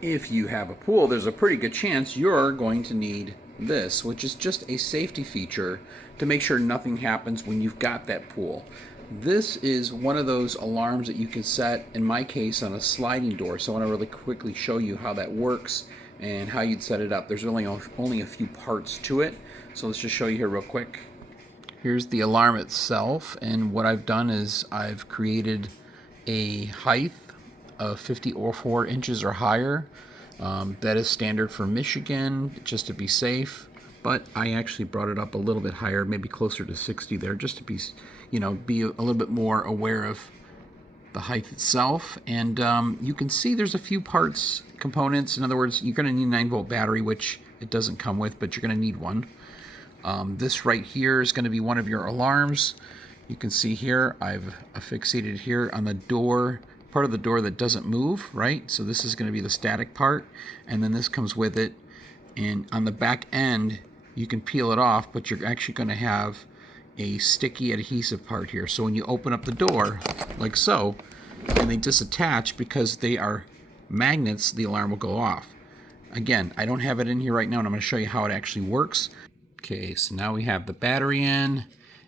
If you have a pool, there's a pretty good chance you're going to need this, which is just a safety feature to make sure nothing happens when you've got that pool. This is one of those alarms that you can set, in my case, on a sliding door. So I want to really quickly show you how that works and how you'd set it up. There's really only a few parts to it. So let's just show you here real quick. Here's the alarm itself, and what I've done is I've created a height of 54 inches or higher. That is standard for Michigan, just to be safe. But I actually brought it up a little bit higher, maybe closer to 60 there, just to be, be a little bit more aware of the height itself. And you can see there's a few parts, components. In other words, you're going to need a 9-volt battery, which it doesn't come with, but you're going to need one. This right here is going to be one of your alarms. You can see here, I've affixated here on the door, part of the door that doesn't move, right? So this is going to be the static part, and then this comes with it. And on the back end, you can peel it off, but you're actually going to have a sticky adhesive part here. So when you open up the door, like so, and they disattach because they are magnets, the alarm will go off. Again, I don't have it in here right now, and I'm going to show you how it actually works. Okay, so now we have the battery in,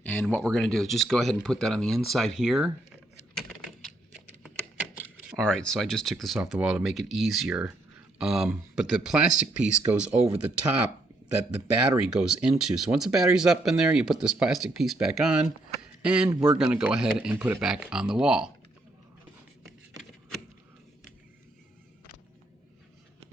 and what we're going to do is just go ahead and put that on the inside here. Alright, so I just took this off the wall to make it easier. But the plastic piece goes over the top that the battery goes into. So once the battery's up in there, you put this plastic piece back on, and we're going to go ahead and put it back on the wall.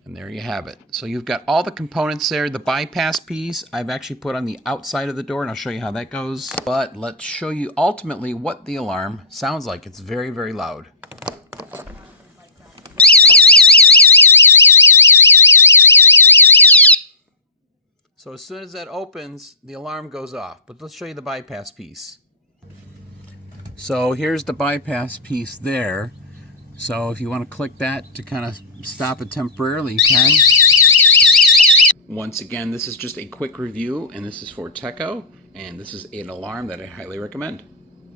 And there you have it. So you've got all the components there. The bypass piece I've actually put on the outside of the door, and I'll show you how that goes. But let's show you ultimately what the alarm sounds like. It's very, very loud. So as soon as that opens, the alarm goes off. But let's show you the bypass piece. So here's the bypass piece there. So if you want to click that to kind of stop it temporarily, you can. Once again, this is just a quick review, and this is for Techko, and this is an alarm that I highly recommend.